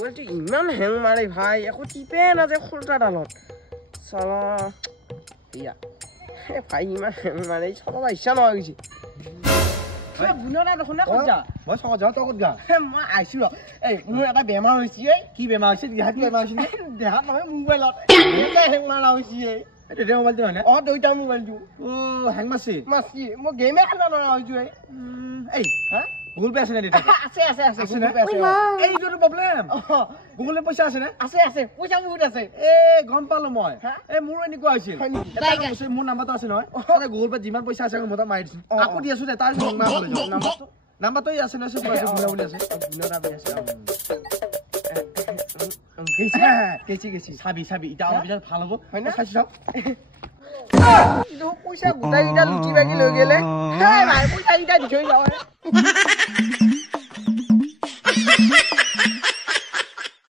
মোবাইলটো ইমান হেং মাৰে ভাই একো টিপে নাযায় খোলটাডালত চালা এয়া ভাই ইমান হেং মাৰে চলাব ইচ্ছা নোহোৱা গৈছে বুনৰা দেখোন না ক'ত যা মই চকত যাওঁ তই ক'ত গা মই আহিছো ৰ এই মোৰ এটা বেমাৰ হৈছে কি বেমাৰ হৈছে দেহাত কি বেমাৰ হৈছে দেহাত নহয় মোবাইলত হেং মাৰা হৈছে তেতিয়া মোবাইলটো হয়নে দুইটা মোবাইলটো হেং মাৰছি মই গেমে খেলা নোৱাৰা হৈছো এই হা গুগল পে আছে নে দেউতা আছে আছে আছে এইটো প্ৰব্লেম গুগল পে পইচা আছে নে আছে পইচা বহুত আছে গম পালো মই মোৰ এনেকুৱা হৈছিল মোৰ নাম্বাৰটো আছে নহয় গুগল পে যিমান পইচা আছে মই মাৰি দিছো আকৌ দি আছো দে তাৰ নাম্বাৰটো আছে ন বুলি আছে গেছি চাবি এতিয়া অলপ পিছত ভাল হ'ব হয় না চাইছো পইচা গোটাই কেইটা লুটি বাগি লৈ গেলে পইচা কেইটা দি থৈ যাওঁ